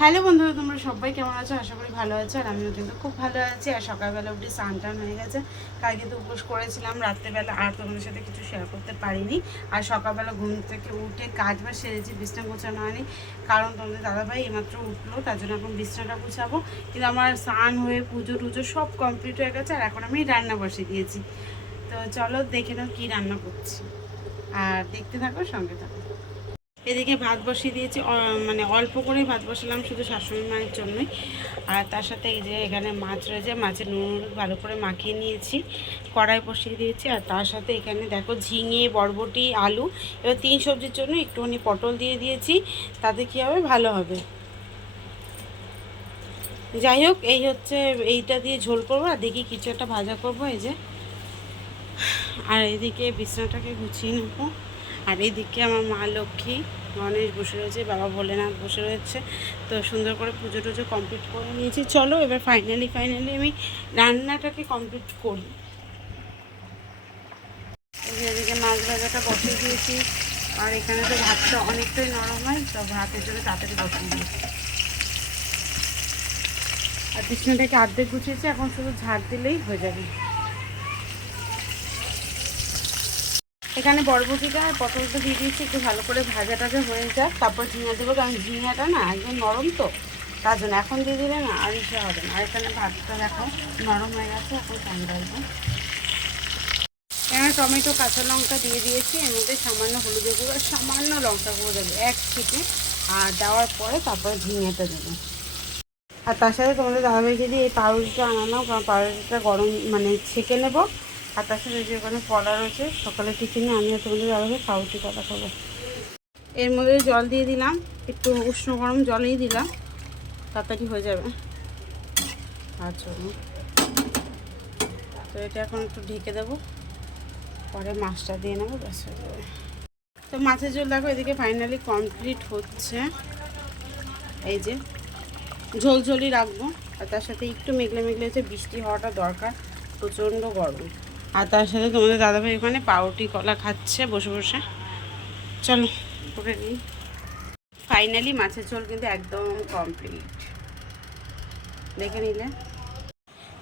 Hello বন্ধুরা, তোমরা সবাই কেমন আছো? আশা করি ভালো আছো আর আমিও কিন্তু খুব ভালো আছি। আর সকালবেলা অবধি স্নান টান হয়ে গেছে। কালকে তো উপোস করেছিলাম, রাত্রেবেলা আর তোমাদের সাথে কিছু শেয়ার করতে পারিনি। আর সকালবেলা ঘুম থেকে উঠে কাজ বা সেরেছি, বিছনা গোছানো হয়নি। কারণ তোমাদের দাদাভাই এইমাত্র উঠল, তার জন্য এখন বিছনাটা গুছাবো। কিন্তু আমার স্নান হয়ে পুজো টুজো সব কমপ্লিট হয়ে গেছে, আর এখন আমি রান্না বসিয়ে দিয়েছি। তো চলো দেখে নাও কী রান্না করছি। আর দেখতে থাকো, সঙ্গে থাকো। এদিকে ভাত বসিয়ে দিয়েছি মানে অল্প করেই ভাত বসালাম, শুধু শাশুড়ি মায়ের জন্যই। আর তার সাথে এই যে এখানে মাছ রয়েছে, মাছের নুন ভালো করে মাখিয়ে নিয়েছি, কড়াই বসিয়ে দিয়েছি। আর তার সাথে এখানে দেখো ঝিঙে, বরবটি, আলু, এবার তিন সবজির জন্য একটুখানি পটল দিয়ে দিয়েছি, তাতে কী হবে? ভালো হবে। যাই হোক, এই হচ্ছে এইটা দিয়ে ঝোল করব, আর দেখি কিছু একটা ভাজা করব, এই যে। আর এদিকে বিছানাটাকে গুছিয়ে নেব। আর এদিকে আমার মা লক্ষ্মী গণেশ বসে রয়েছে, বাবা ভোলেনাথ বসে রয়েছে। তো সুন্দর করে পুজো টুজো কমপ্লিট করে নিয়েছি। চলো এবার ফাইনালি ফাইনালি আমি রান্নাটাকে কমপ্লিট করি। এদিকে মাছ ভাজাটা বসিয়ে দিয়েছি। আর এখানে তো ভাতটা অনেকটাই নরম হয়, তো ভাতের জন্য তাড়াতাড়ি বসিয়ে দিয়েছি আর বিছনাটাকে আর্ধেক গুছিয়েছি, এখন শুধু ঝাড় দিলেই হয়ে যাবে। এখানে বরবটিটা পটলটা দিয়ে দিয়েছি, একটু ভালো করে ভাজা টাজা হয়ে যাক। তারপর ঝিঙা দেবো, কারণ ঝিঙাটা না একদম নরম তো, তার জন্য এখন দিয়ে দিলে না আর ইসে হবে না। আর এখানে ভাতটা দেখো নরম হয়ে গেছে, এখন সামলাবো এখানে টমেটো, কাঁচা লঙ্কা দিয়ে দিয়েছি, এর মধ্যে সামান্য হলুদের গুঁড়ো আর সামান্য লঙ্কা গুঁড়ো দেবো এক থেকে আর দেওয়ার পরে তারপরে ঝিঙেটা দেবো। আর তার সাথে তোমাদের দাদাভাইকে দিয়ে এই পাউরুটিটা আনানো, কারণ পাউরুটিটা গরম মানে ছেঁকে নেব আর তার সাথে যে ওখানে কলা রয়েছে, সকালে টিফিনে আমিও তোমাদের দাদাভাই পাউরুটি কলা খাব। এর মধ্যে জল দিয়ে দিলাম, একটু উষ্ণ গরম জলেই দিলাম, তাড়াতাড়ি হয়ে যাবে। চলুন তো এটা এখন একটু ঢেকে দেবো, পরে মাছটা দিয়ে নেব, ব্যাস হয়ে যাবে। তো মাছের ঝোল দেখো, এদিকে ফাইনালি কমপ্লিট হচ্ছে। এই যে ঝোল ঝোলই রাখব, আর তার সাথে একটু মেঘলে মেঘলে হচ্ছে বৃষ্টি হওয়াটা দরকার, প্রচণ্ড গরম। আর তার সাথে তোমাদের দাদাভাই ওখানে পাউরুটি, কলা খাচ্ছে, বসে বসে। চলো, করে নিই। ফাইনালি মাছের ঝোল কিন্তু একদম কমপ্লিট দেখে নিলে?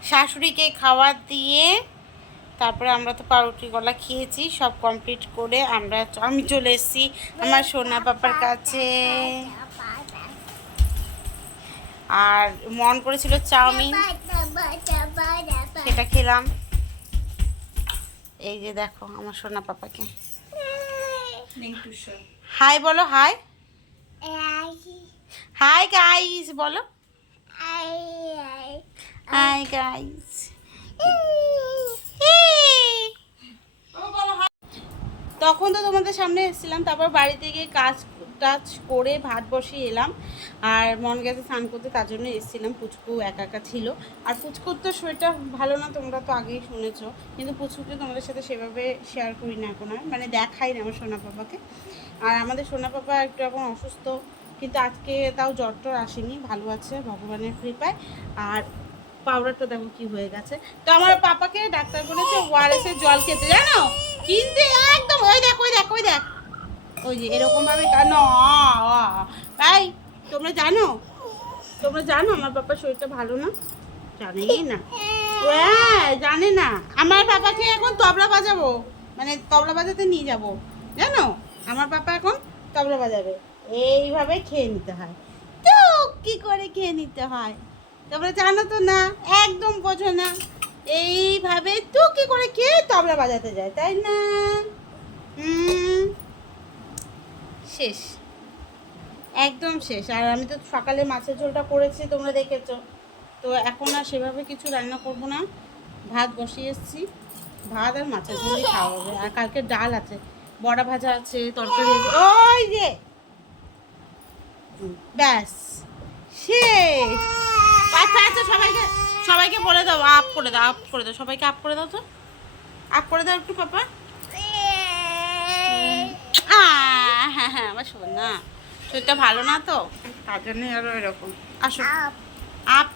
শাশুড়িকে খাবার দিয়ে তারপরে আমরা তো পাউরুটি গলা খেয়েছি, সব কমপ্লিট করে আমরা আমি চলে এসেছি আমার সোনা পাপার কাছে। আর মন করেছিল চাউমিন। সেটা খেলাম। এই যে দেখো আমার সোনা পাপাকে। হাই বলো হাই হাই গাইস বলো। হাই গাইস তখন তো তোমাদের সামনে এসেছিলাম, তারপর বাড়িতে গিয়ে কাজ, টাজ করে ভাত বসিয়ে এলাম। আর মন গেছে স্নান করতে, তার জন্য এসেছিলাম। পুচকু একা একা ছিল। আর পুচকুর তো শরীরটা ভালো না, তোমরা তো আগেই শুনেছো। কিন্তু পুচকুকে তোমাদের সাথে সেভাবে শেয়ার করি না এখন আর। মানে দেখাই না আমার সোনা পাপাকে। আর আমাদের সোনা পাপা একটু এখন অসুস্থ। কিন্তু আজকে তাও জ্বর টর আসেনি, ভালো আছে, ভগবানের কৃপায়। আর পাউডারটা দেখো কি হয়ে গেছে। তো আমার পাপাকে ডাক্তার বলেছে ওয়ারেস এর জল খেতে, জানো? কিন্তু একদম, ওই দেখ ওই দেখ ওই দেখ। ওই যে এরকম ভাবে কেন তাই তোমরা জানো? তোমরা জানো আমার পাপার শরীরটা ভালো না? জানেই না। হ্যাঁ জানে না। আমার পাপাকে এখন তবলা বাজাবো। মানে তবলা বাজাতে নিয়ে যাব। জানো? আমার পাপা এখন তবলা বাজাবে। এইভাবে খেয়ে নিতে হয়। তো কি করে খেয়ে নিতে হয়? তোমরা জানো তো না? একদম বোঝো না। এইভাবে তো কি করে কে তবলা বাজাতে যায়, তাই না? শেষ। একদম শেষ। আর আমি তো সকালে মাছের ঝোলটা করেছি, তোমরা দেখেছ। তো এখন আর সেভাবে কিছু রান্না করব না। ভাত বসিয়ে এসেছি। ভাত আর মাছের ঝোলই খাওয়া হবে। আর কালকে ডাল আছে। বড়া ভাজা আছে, তরকারি আছে। ওই যে! ব্যাস। শেষ। আচ্ছা আচ্ছা সবাইকে। সবাইকে বলে দাও আপ করে দাও আপ করে দাও। সবাইকে আপ করে দাও তো? আপ করে দাও একটু পাপা। হ্যাঁ হ্যাঁ আমার না। শরীরটা ভালো না তো? তার জন্যই আরও এরকম। আসো। আপ।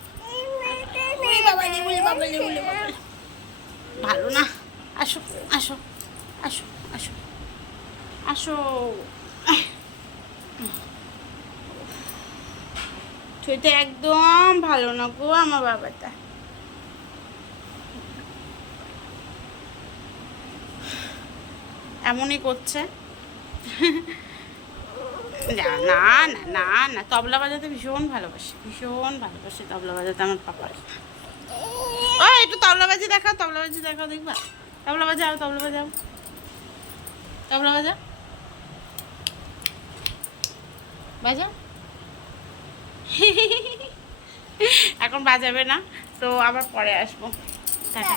ভালো না। আসো আসো আসো আসো। আসো। শরীরটা একদম ভালো না গো আমার বাবাটা। এমনই করছে। না না না না, তবলা বাজাতে ভীষণ ভালোবাসে ভীষণ ভালোবাসে তবলা বাজাতে আমার পাপা ও একটু তবলা বাজি দেখাও, তবলা বাজি দেখাও দেখবা। তবলা বাজাও তবলা বাজাও। তবলা বাজাও। বাজাও। এখন বাজাবে না তো আবার পরে আসব। টাটা।